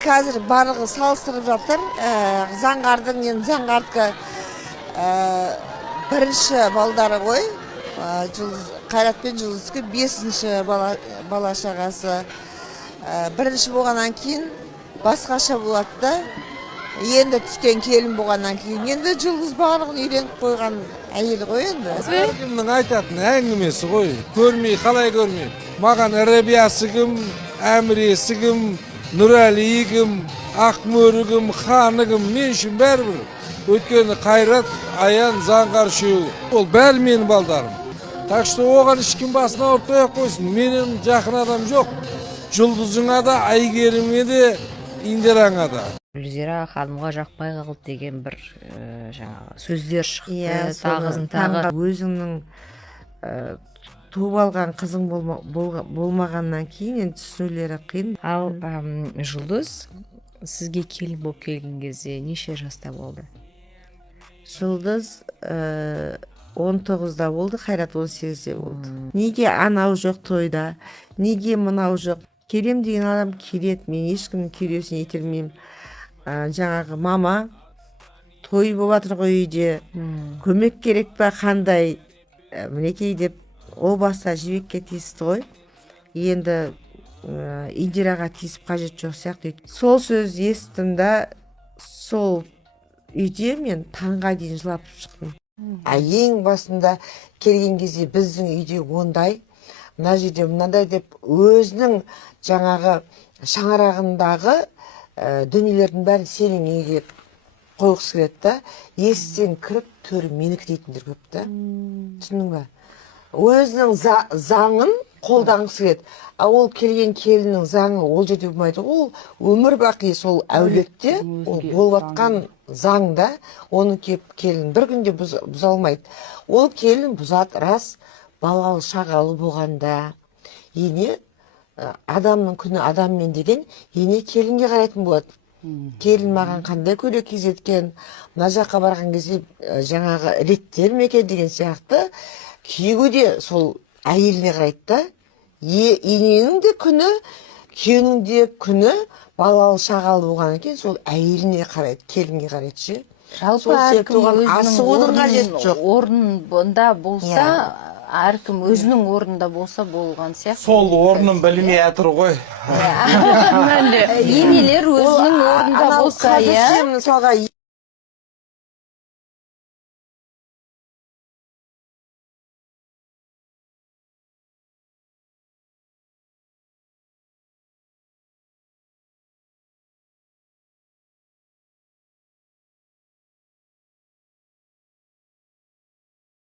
Қазір барлығы салыстырып жатыр. Заңғардың заңғардқа бірінші балдары ғой. Қайрат пен Жұлдызға 5-ші бала шағасы. Бірінші болғаннан кейін басқаша болады да. Енді түскен келін болғаннан кейін енді Жұлдыз барлығын үйреніп қойған әйел ғой енді. Кімнің айтатын әңгімесі ғой. Көрмей, қалай көрмей. Маған Рәбиясы кім, Әміресі кім, Нұрәлиі кім, Ақмөрі кім, Ханы кім, мен үшін бәрібір. Өйткені Қайрат, Аян, Заңғар үшеуі. Ол бәрі менің балдарым. Так что оған ешкім басына ұртпай қойсын. Менің жақын адам жоқ. Жұлдызыңа да, Айгеріңе де, Индираңа да. Гүлзира ханымға жақпай қалды деген бір жаңағы сөздер шықты, тағызын тағы. Өзіңнің туып алған қызың болмағаннан кейін енді түсінулері қиын. Ал Жұлдыз сізге келін болып келген кезде неше жаста болды? Жұлдыз 19-да болды, Қайрат 18-де болды. Неге анау жоқ тойда, неге мынау жоқ? Келем деген адам келеді, мен ешкімнің келесін етермеймін. Жаңағы мама той болып жатыр ғой үйде, көмек керек па қандай, мінекей деп о баста жібекке тиісті ғой. Енді Индираға тиісіп қажет жоқ сияқты. Сол сөз естім да, сол үйде мен таңға дейін жылап шықтым. Ең басында келген кезде біздің үйде ондай, мына жерде мынандай деп өзінің жаңағы шаңырағындағы дүниелердің бәрін сенің үйге қойғысы келеді да, есіктен кіріп төрі менікі дейтіндер көп та. Түсіндің ба? Өзінің заңын қолданғысы келеді. Ол келген келіннің заңы ол жерде болмайды. Ол өмір бақи сол әулетте ол болып жатқан заңда, оны келін бір күнде бұза алмайды. Ол келін бұзады, рас, балалы шағалы болғанда, ене адамның күні адаммен деген ене келінге қарайтын болады. Келін маған қандай көйлек кигізеткен, мына жаққа барған кезде жаңағы реттер ме екен деген сияқты күйеуі де сол әйеліне қарайды да. Ененің де күні, күйеуінің де күні балалы шағалы болғаннан кейін сол әйеліне қарайды, келінге қарайды ше. Жалпы әркім өзінің орнында болса, әркім өзінің орнында болса болған сияқты. Сол орнын білмей жатыр ғой. Енелер өзінің орнында болса, мысалға